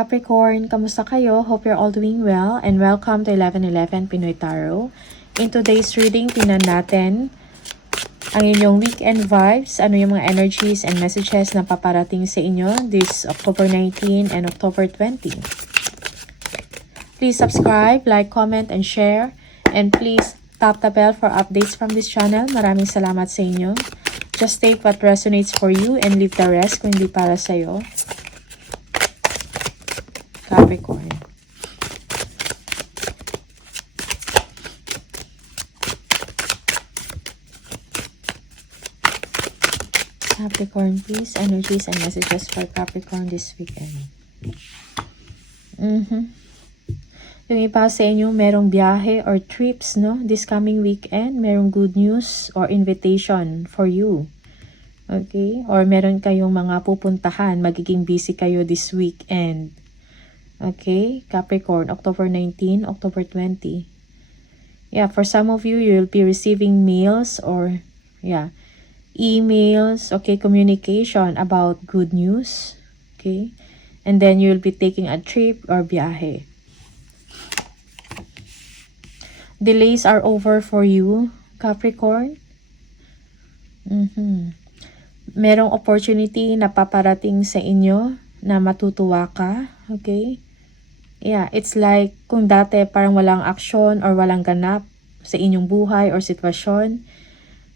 Capricorn, kamusta kayo? Hope you're all doing well and welcome to 1111 Pinoy Tarot. In today's reading, tingnan natin ang inyong weekend vibes, ano yung mga energies and messages na paparating sa inyo this October 19 and October 20. Please subscribe, like, comment, and share. And please tap the bell for updates from this channel. Maraming salamat sa inyo. Just take what resonates for you and leave the rest kung hindi para sa'yo. Capricorn. Capricorn, please, energies and messages for Capricorn this weekend. Yung iba sa inyo, merong biyahe or trips, no? This coming weekend, merong good news or invitation for you. Okay? Or meron kayong mga pupuntahan, magiging busy kayo this weekend. Okay, Capricorn, October 19, October 20. Yeah, for some of you, you'll be receiving mails or, emails, okay, communication about good news, okay? And then you'll be taking a trip or biyahe. Delays are over for you, Capricorn. Merong opportunity na paparating sa inyo na matutuwa ka, okay? Yeah, it's like kung dati parang walang action or walang ganap sa inyong buhay or sitwasyon.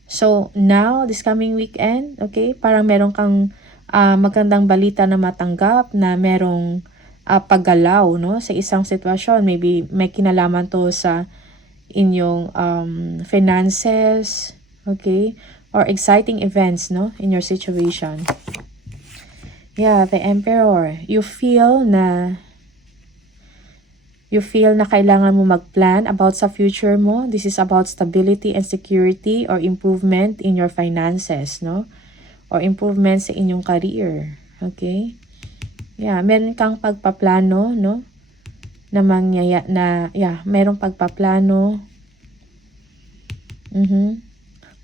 So, now, this coming weekend, okay, parang meron kang magandang balita na matanggap na merong paggalaw, no, sa isang sitwasyon. Maybe may kinalaman to sa inyong finances, okay, or exciting events, no, in your situation. Yeah, the Emperor, you feel na kailangan mo mag-plan about sa future mo. This is about stability and security or improvement in your finances, no? Or improvement sa inyong career, okay? Yeah, meron kang pagpaplano, no? Merong pagpaplano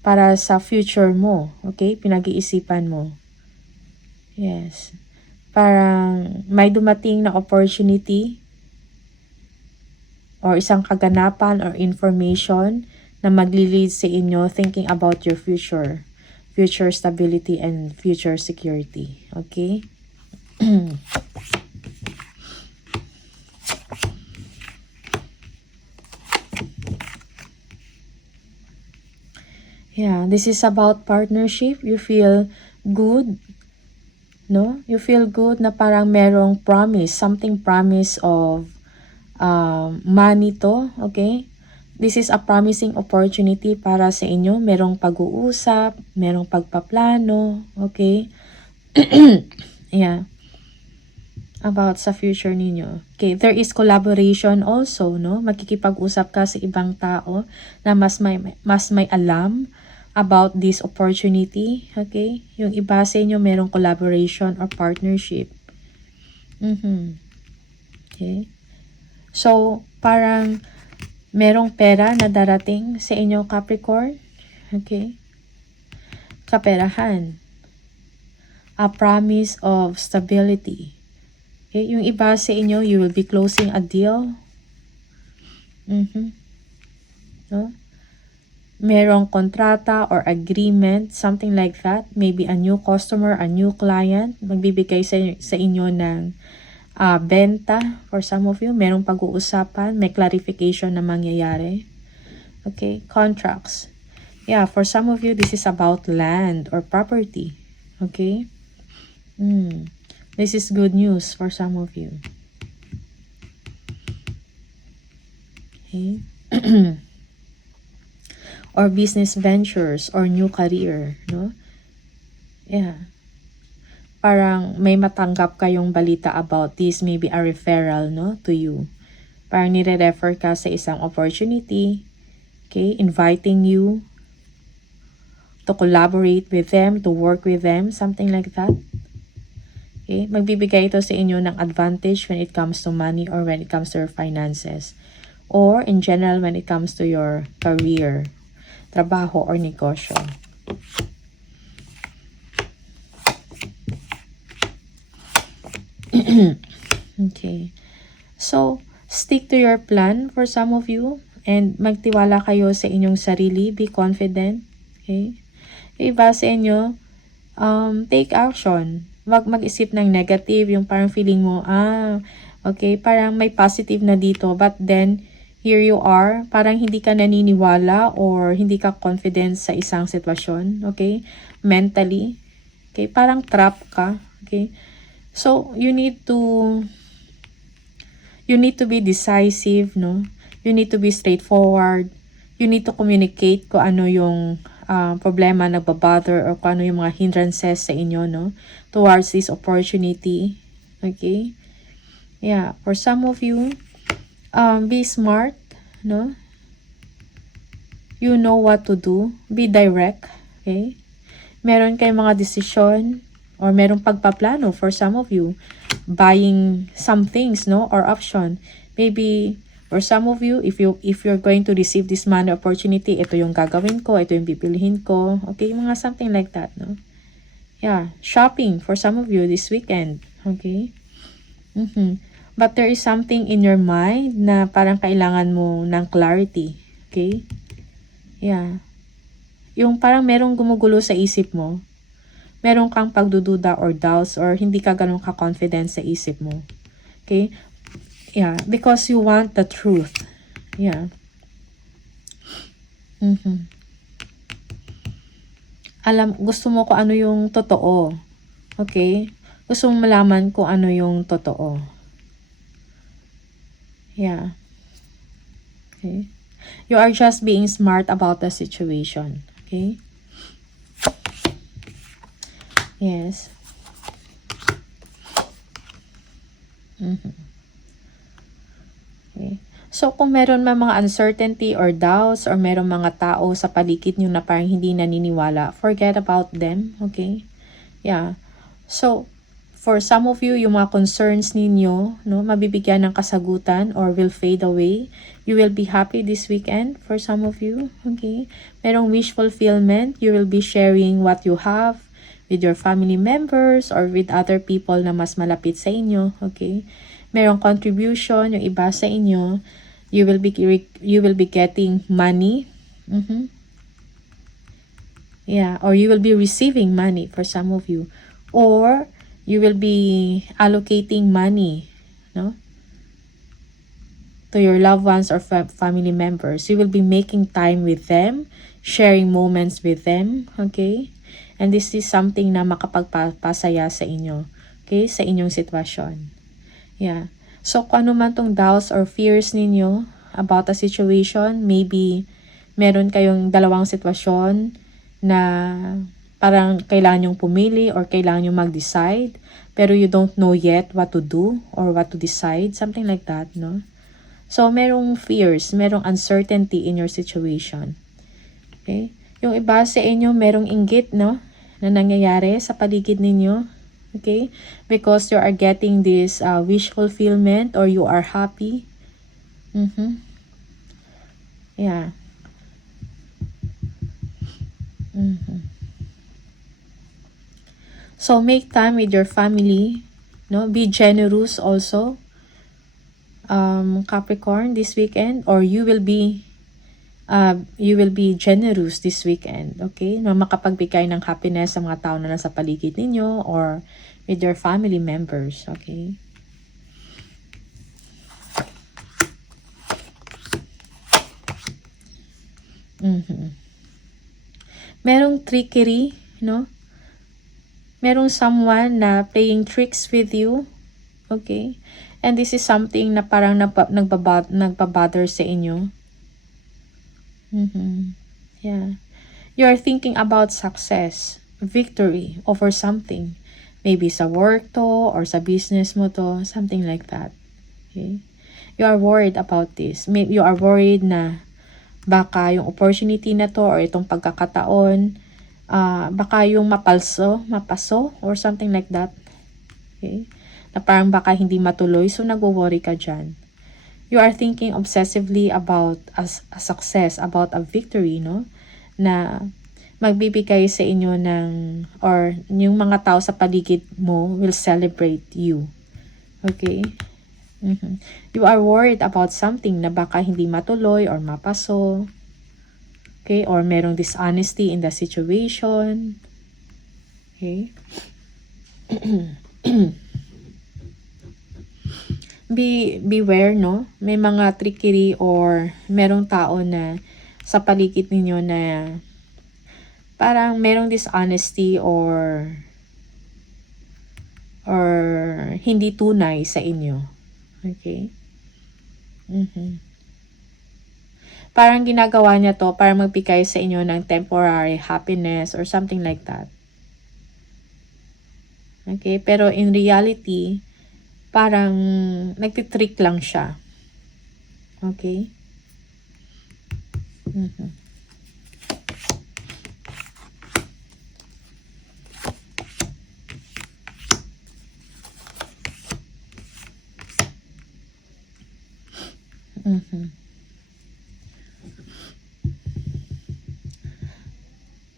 para sa future mo, okay? Pinag-iisipan mo. Yes. Parang may dumating na opportunity or isang kaganapan or information na magli-lead sa inyo thinking about your future stability and future security. Okay? Yeah, this is about partnership. You feel good, no? You feel good na parang merong promise, something promise of money to, okay? This is a promising opportunity para sa inyo. Merong pag-uusap, merong pagpaplano, okay? Yeah. About sa future ninyo. Okay, there is collaboration also, no? Makikipag-usap ka sa ibang tao na mas may alam about this opportunity, okay? Yung iba sa inyo merong collaboration or partnership. Okay? So, parang merong pera na darating sa inyo, Capricorn. Okay? Kaperahan. A promise of stability. Okay? Yung iba sa inyo, you will be closing a deal. No? Merong kontrata or agreement, something like that. Maybe a new customer, a new client, magbibigay sa inyo ng benta. For some of you, merong pag-uusapan, may clarification na mangyayari. Okay, contracts. Yeah, for some of you, this is about land or property. Okay? This is good news for some of you. Okay? Or business ventures or new career, no? Yeah. Parang may matanggap kayong balita about this, maybe a referral, no, to you. Parang nire-refer ka sa isang opportunity, okay, inviting you to collaborate with them, to work with them, something like that. Okay, magbibigay ito sa inyo ng advantage when it comes to money or when it comes to your finances. Or in general when it comes to your career, trabaho or negosyo. Okay. So, stick to your plan for some of you and magtiwala kayo sa inyong sarili. Be confident. Okay? Iba sa inyo, take action. Wag mag-isip ng negative, yung parang feeling mo, okay, parang may positive na dito, but then, here you are, parang hindi ka naniniwala or hindi ka confident sa isang sitwasyon, okay, mentally, okay, parang trap ka, okay, so, you need to be decisive, no, you need to be straightforward, you need to communicate kung ano yung problema nagbabother or kung ano yung mga hindrances sa inyo, no, towards this opportunity, okay, yeah, for some of you, be smart, no? You know what to do. Be direct, okay? Meron kayong mga desisyon or merong pagpaplano for some of you. Buying some things, no? Or option. Maybe, for some of you, if you're going to receive this money opportunity, ito yung gagawin ko, ito yung pipilihin ko. Okay? Mga something like that, no? Yeah. Shopping for some of you this weekend. Okay? But there is something in your mind na parang kailangan mo ng clarity. Okay? Yeah. Yung parang merong gumugulo sa isip mo. Meron kang pagdududa or doubts or hindi ka ganun ka-confident sa isip mo. Okay? Yeah. Because you want the truth. Yeah. Gusto mo kung ano yung totoo. Okay? Gusto mo malaman kung ano yung totoo. Yeah. Okay. You are just being smart about the situation. Okay. Yes. Okay. So, kung meron mga uncertainty or doubts or meron mga tao sa paligid nyo na parang hindi naniniwala, forget about them. Okay. Yeah. So, for some of you, yung mga concerns ninyo, no, mabibigyan ng kasagutan or will fade away. You will be happy this weekend for some of you, okay? Merong wish fulfillment. You will be sharing what you have with your family members or with other people na mas malapit sa inyo, okay? Merong contribution, yung iba sa inyo, you will be getting money. Yeah, or you will be receiving money for some of you. Or you will be allocating money, no, to your loved ones or family members. You will be making time with them, sharing moments with them, okay? And this is something na makapagpasaya sa inyo, okay? Sa inyong sitwasyon. Yeah. So, kung ano man tong doubts or fears ninyo about a situation, maybe meron kayong dalawang sitwasyon na parang kailangan yung pumili or kailangan yung mag-decide, pero you don't know yet what to do or what to decide, something like that, no? So, merong fears, merong uncertainty in your situation. Okay? Yung iba sa inyo, merong inggit, no? Na nangyayari sa paligid ninyo. Okay? Because you are getting this wish fulfillment or you are happy. Yeah. So, make time with your family, no? Be generous also, Capricorn, this weekend, or you will be generous this weekend, okay? Na makapagbigay ng happiness sa mga tao na nasa paligid ninyo or with your family members, okay? Merong trickery, no? Merong someone na playing tricks with you. Okay? And this is something na parang nagbabother sa inyo. Yeah. You are thinking about success, victory over something. Maybe sa work to or sa business mo to, something like that. Okay? You are worried about this. You are worried na baka yung opportunity na to or itong pagkakataon, baka yung mapaso or something like that. Okay? Na parang baka hindi matuloy, so nagwo-worry ka dyan. You are thinking obsessively about a success, about a victory, no? Na magbibigay sa inyo ng, or yung mga tao sa paligid mo will celebrate you. Okay? You are worried about something na baka hindi matuloy or mapaso. Okay? Or merong dishonesty in the situation. Okay? Beware, no? May mga trickery or merong tao na sa paligid ninyo na parang merong dishonesty or hindi tunay sa inyo. Okay? Parang ginagawa niya to para magbigay sa inyo ng temporary happiness or something like that. Okay? Pero in reality, parang nagtitrick lang siya. Okay?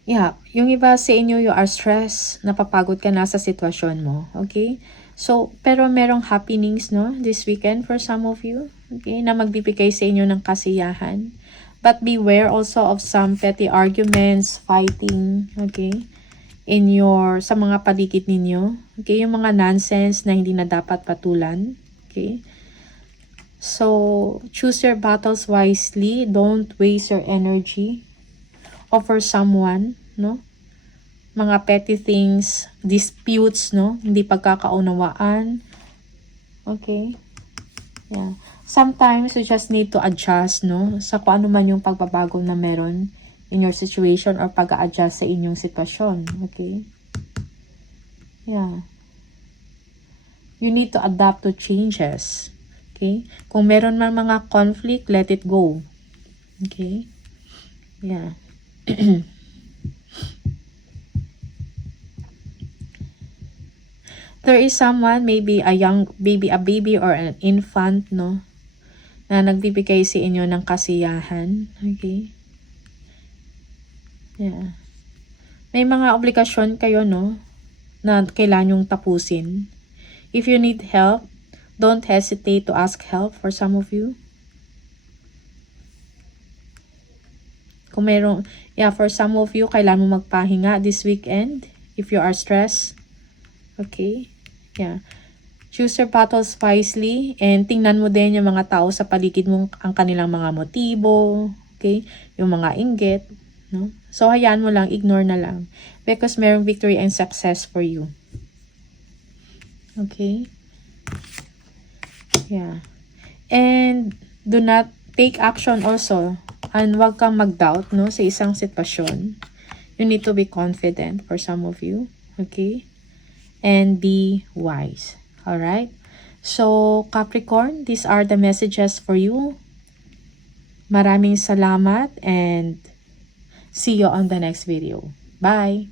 Yeah, yung iba sa inyo, you are stressed, napapagod ka na sa sitwasyon mo, okay? So, pero merong happenings, no, this weekend for some of you, okay, na magbibigay sa inyo ng kasiyahan. But beware also of some petty arguments, fighting, okay, sa mga paligid ninyo, okay, yung mga nonsense na hindi na dapat patulan, okay? So, choose your battles wisely, don't waste your energy over someone, no? Mga petty things, disputes, no? Hindi pagkakaunawaan. Okay? Yeah. Sometimes you just need to adjust, no? Sa kung ano man yung pagbabago na meron in your situation or pag-a-adjust sa inyong sitwasyon. Okay? Yeah. You need to adapt to changes. Okay? Kung meron man mga conflict, let it go. Okay? Yeah. There is someone, maybe a baby or an infant, no, na nagbibigay sa inyo ng kasiyahan. Okay? Yeah. May mga obligasyon kayo, no, na kailangan yung tapusin. If you need help, don't hesitate to ask help for some of you. Kung meron, for some of you, kailangan mo magpahinga this weekend if you are stressed. Okay? Yeah. Choose your battles wisely and tingnan mo din yung mga tao sa paligid mo, ang kanilang mga motibo, okay? Yung mga inggit, no? So, hayaan mo lang, ignore na lang. Because merong victory and success for you. Okay? Yeah. And do not take action also. And wag kang mag-doubt, no, sa isang sitwasyon. You need to be confident for some of you. Okay? And be wise. Alright? So, Capricorn, these are the messages for you. Maraming salamat and see you on the next video. Bye!